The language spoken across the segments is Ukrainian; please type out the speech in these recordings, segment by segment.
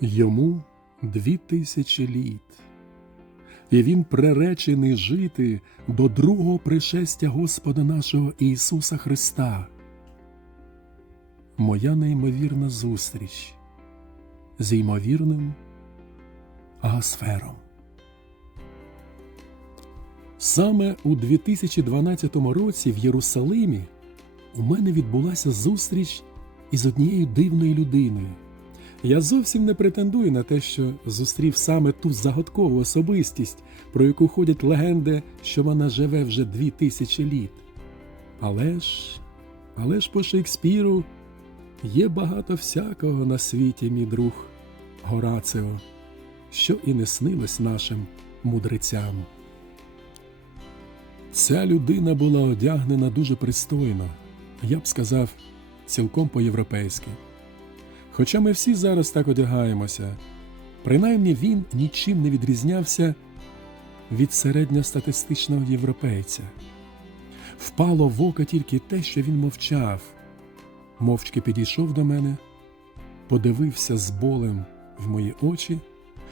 Йому дві тисячі літ, і він приречений жити до другого пришестя Господа нашого Ісуса Христа. Моя неймовірна зустріч з ймовірним Агасфером. Саме у 2012 році в Єрусалимі у мене відбулася зустріч із однією дивною людиною. Я зовсім не претендую на те, що зустрів саме ту загадкову особистість, про яку ходять легенди, що вона живе вже дві тисячі літ. Але ж, але ж по Шекспіру є багато всякого на світі, мій друг Горацио, що і не снилось нашим мудрецям. Ця людина була одягнена дуже пристойно, я б сказав, цілком по-європейськи. Хоча ми всі зараз так одягаємося, принаймні він нічим не відрізнявся від середньостатистичного європейця. Впало в око тільки те, що він мовчав, мовчки підійшов до мене, подивився з болем в мої очі,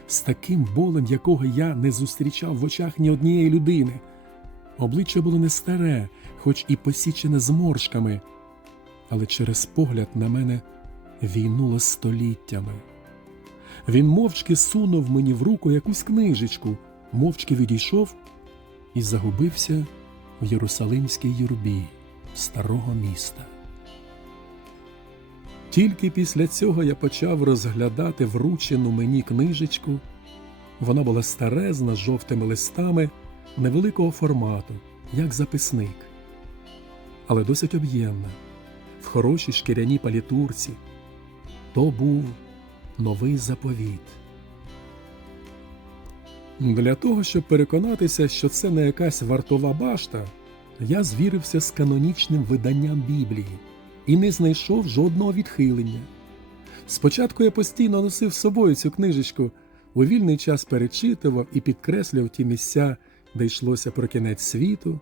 з таким болем, якого я не зустрічав в очах ні однієї людини. Обличчя було не старе, хоч і посічене зморшками, але через погляд на мене війнуло століттями. Він мовчки сунув мені в руку якусь книжечку, мовчки відійшов і загубився в Єрусалимській юрбі старого міста. Тільки після цього я почав розглядати вручену мені книжечку. Вона була старезна з жовтими листами невеликого формату, як записник, але досить об'ємна, в хорошій шкіряній палітурці. То був новий заповіт. Для того, щоб переконатися, що це не якась вартова башта, я звірився з канонічним виданням Біблії і не знайшов жодного відхилення. Спочатку я постійно носив з собою цю книжечку, у вільний час перечитував і підкреслював ті місця, де йшлося про кінець світу.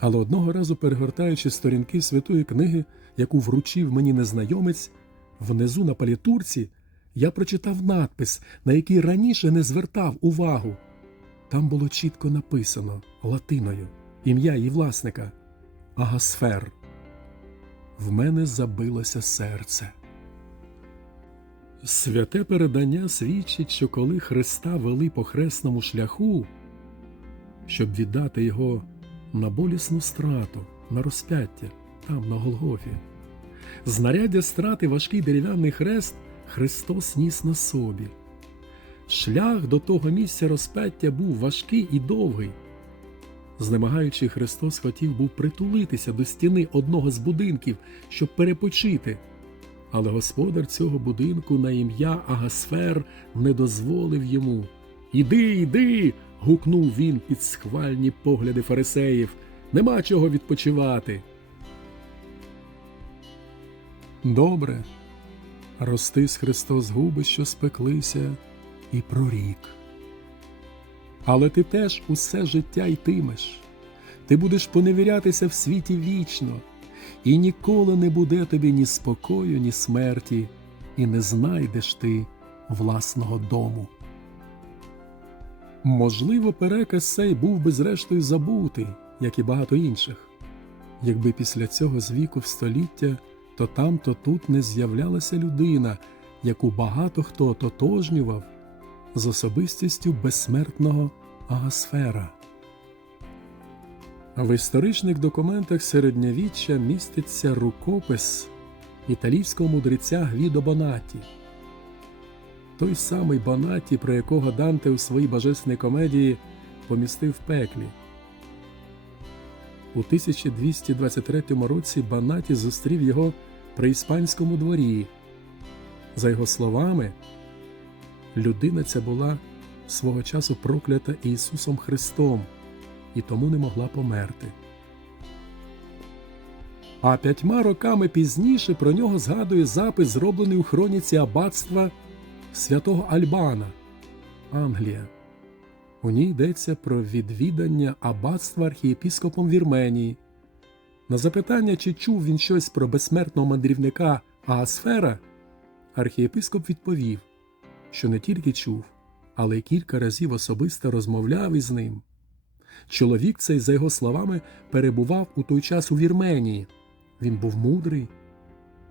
Але одного разу, перегортаючи сторінки святої книги, яку вручив мені незнайомець, внизу на палітурці я прочитав надпис, на який раніше не звертав увагу. Там було чітко написано латиною ім'я її власника Агасфер. В мене забилося серце. Святе передання свідчить, що коли Христа вели по хресному шляху, щоб віддати його на болісну страту, на розп'яття там, на Голгофі. Знаряддя страти важкий дерев'яний хрест Христос ніс на собі. Шлях до того місця розп'яття був важкий і довгий. Знемагаючи, Христос хотів був притулитися до стіни одного з будинків, щоб перепочити. Але господар цього будинку на ім'я Агасфер не дозволив йому. Іди, іди. гукнув він під схвальні погляди фарисеїв. Нема чого відпочивати. Добре, ростис Христос губи, що спеклися, і прорік. Але ти теж усе життя йтимеш, ти будеш поневірятися в світі вічно, і ніколи не буде тобі ні спокою, ні смерті, і не знайдеш ти власного дому. Можливо, переказ цей був би зрештою забутий, як і багато інших, якби після цього з віку в століття то там, то тут не з'являлася людина, яку багато хто тотожнював з особистістю безсмертного Агасфера. В історичних документах середньовіччя міститься рукопис італійського мудреця Гвідо Бонатті. Той самий Бонатті, про якого Данте у своїй божественній комедії помістив пеклі. У 1223 році Банаті зустрів його при іспанському дворі. За його словами, людина ця була свого часу проклята Ісусом Христом і тому не могла померти. А п'ятьма роками пізніше про нього згадує запис, зроблений у хроніці аббатства святого Альбана, Англія. У ній йдеться про відвідання аббатства архієпіскопом Вірменії. На запитання, чи чув він щось про безсмертного мандрівника Аасфера, архієпископ відповів, що не тільки чув, але й кілька разів особисто розмовляв із ним. Чоловік цей, за його словами, перебував у той час у Вірменії. Він був мудрий,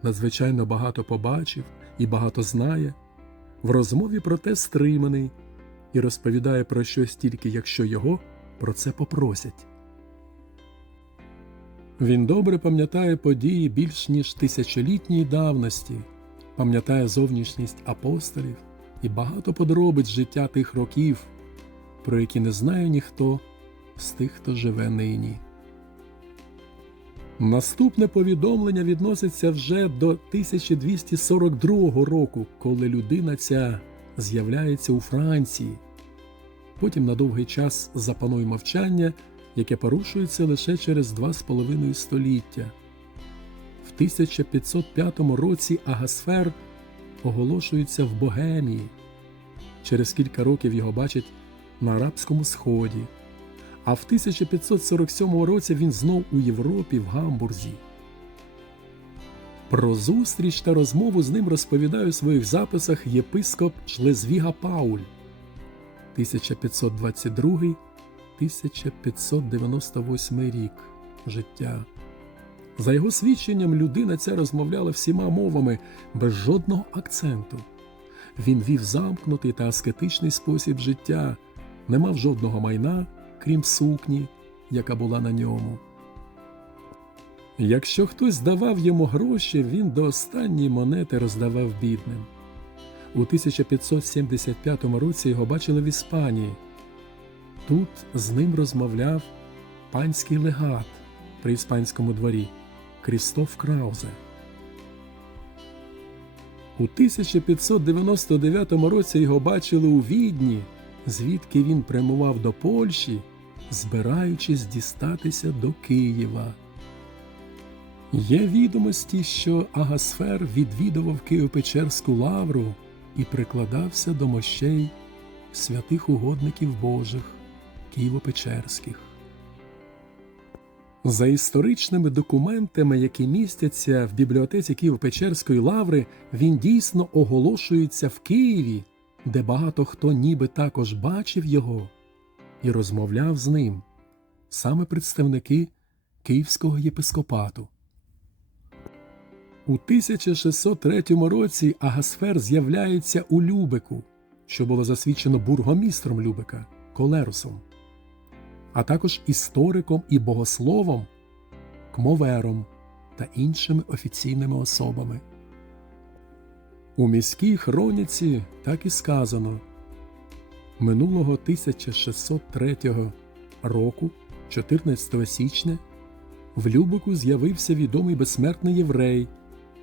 надзвичайно багато побачив і багато знає, в розмові проте стриманий і розповідає про щось тільки, якщо його про це попросять. Він добре пам'ятає події більш ніж тисячолітньої давності, пам'ятає зовнішність апостолів і багато подробиць життя тих років, про які не знає ніхто з тих, хто живе нині. Наступне повідомлення відноситься вже до 1242 року, коли людина ця з'являється у Франції. Потім на довгий час запанує мовчання, яке порушується лише через два з половиною століття. В 1505 році Агасфер оголошується в Богемії. Через кілька років його бачать на Арабському Сході. А в 1547 році він знов у Європі в Гамбурзі. Про зустріч та розмову з ним розповідає у своїх записах єпископ Шлезвіга Пауль 1522-1598 рік життя. За його свідченням, людина ця розмовляла всіма мовами без жодного акценту. Він вів замкнутий та аскетичний спосіб життя, не мав жодного майна, крім сукні, яка була на ньому. Якщо хтось давав йому гроші, він до останньої монети роздавав бідним. У 1575 році його бачили в Іспанії. Тут з ним розмовляв панський легат при іспанському дворі Крістоф Краузе. У 1599 році його бачили у Відні, звідки він прямував до Польщі, збираючись дістатися до Києва. Є відомості, що Агасфер відвідував Києво-Печерську лавру і прикладався до мощей святих угодників Божих Києво-Печерських. За історичними документами, які містяться в бібліотеці Києво-Печерської лаври, він дійсно оголошується в Києві, де багато хто ніби також бачив його і розмовляв з ним, саме представники Київського єпископату. У 1603 році Агасфер з'являється у Любеку, що було засвідчено бургомістром Любека Колерусом, а також істориком і богословом, кмовером та іншими офіційними особами. У міській хроніці так і сказано минулого 1603 року, 14 січня, в Любеку з'явився відомий безсмертний єврей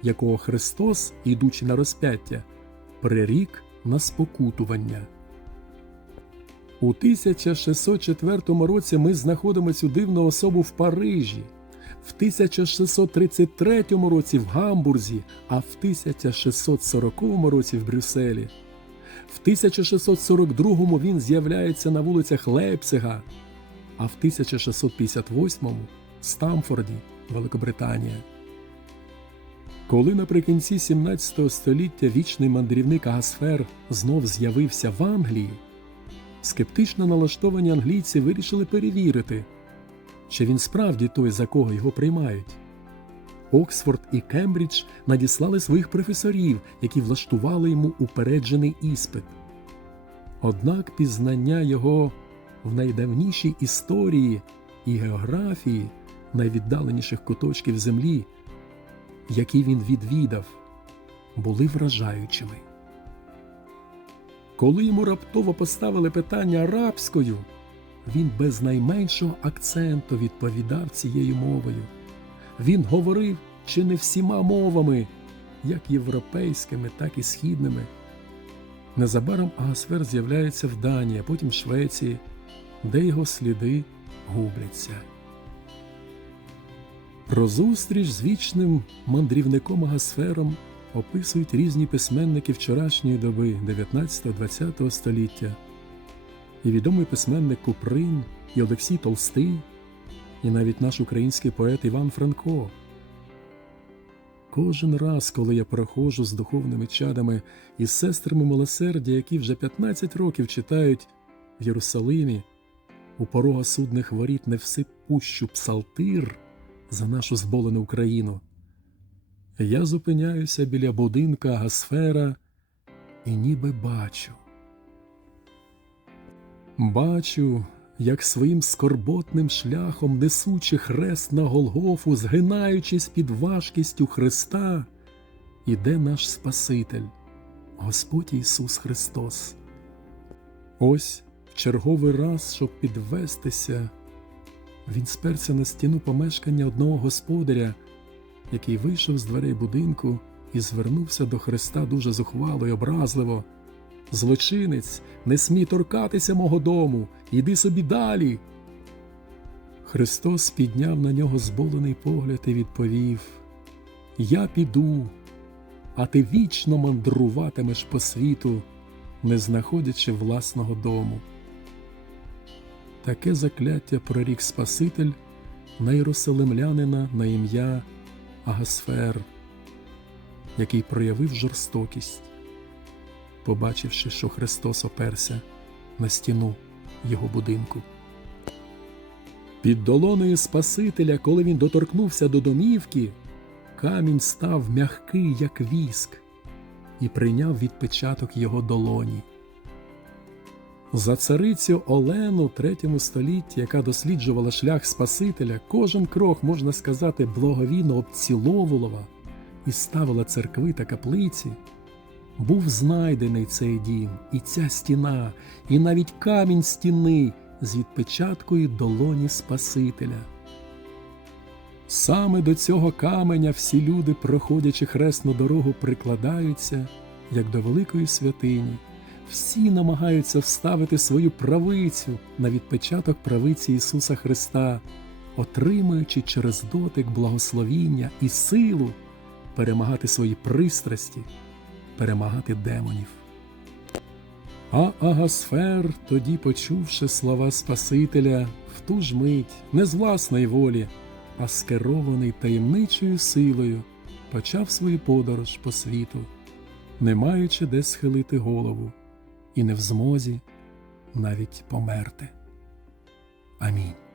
якого Христос, ідучи на розп'яття, прирік на спокутування. У 1604 році ми знаходимо цю дивну особу в Парижі, в 1633 році в Гамбурзі, а в 1640 році в Брюсселі. В 1642 він з'являється на вулицях Лейпцига, а в 1658 Стамфорді, Великобританія. Коли наприкінці 17 століття вічний мандрівник Агасфер знов з'явився в Англії, скептично налаштовані англійці вирішили перевірити, чи він справді той, за кого його приймають. Оксфорд і Кембридж надіслали своїх професорів, які влаштували йому упереджений іспит. Однак пізнання його в найдавнішій історії і географії найвіддаленіших куточків землі які він відвідав, були вражаючими. Коли йому раптово поставили питання арабською, він без найменшого акценту відповідав цією мовою. Він говорив чи не всіма мовами, як європейськими, так і східними. Незабаром Агасфер з'являється в Данії, а потім Швеції, де його сліди губляться. Про зустріч з вічним мандрівником Агасфером описують різні письменники вчорашньої доби 19-20 століття, і відомий письменник Куприн, і Олексій Толстий, і навіть наш український поет Іван Франко. кожен раз, коли я проходжу з духовними чадами і сестрами милосердя, які вже 15 років читають в Єрусалимі, у порога судних воріт не всипущу псалтир за нашу зболену Україну. Я зупиняюся біля будинка Гасфера і ніби бачу. Бачу, як своїм скорботним шляхом, несучи хрест на Голгофу, згинаючись під важкістю Христа, іде наш Спаситель, Господь Ісус Христос. Ось в черговий раз, щоб підвестися, він сперся на стіну помешкання одного господаря, який вийшов з дверей будинку і звернувся до Христа дуже зухвало й образливо. Злочинець, не смій торкатися мого дому, іди собі далі. Христос підняв на нього зболений погляд і відповів: Я піду, а ти вічно мандруватимеш по світу, не знаходячи власного дому. Таке закляття прорік Спаситель на єрусалимлянина на ім'я Агасфер, який проявив жорстокість побачивши, що Христос оперся на стіну його будинку. Під долоною Спасителя, коли він доторкнувся до домівки, камінь став м'який, як віск, і прийняв відпечаток його долоні. За царицю Олену третьому столітті, яка досліджувала шлях Спасителя, кожен крок, можна сказати, благовійно обціловувала і ставила церкви та каплиці був знайдений цей дім, і ця стіна, і навіть камінь стіни з відпечаткою долоні Спасителя. Саме до цього каменя всі люди, проходячи хресну дорогу, прикладаються, як до великої святині. Всі намагаються вставити свою правицю на відпечаток правиці Ісуса Христа, отримуючи через дотик благословіння і силу перемагати свої пристрасті перемагати демонів. А Агасфер, тоді, почувши слова Спасителя, в ту ж мить, не з власної волі, а скерований таємничою силою, почав свою подорож по світу, не маючи де схилити голову і не в змозі навіть померти. Амінь.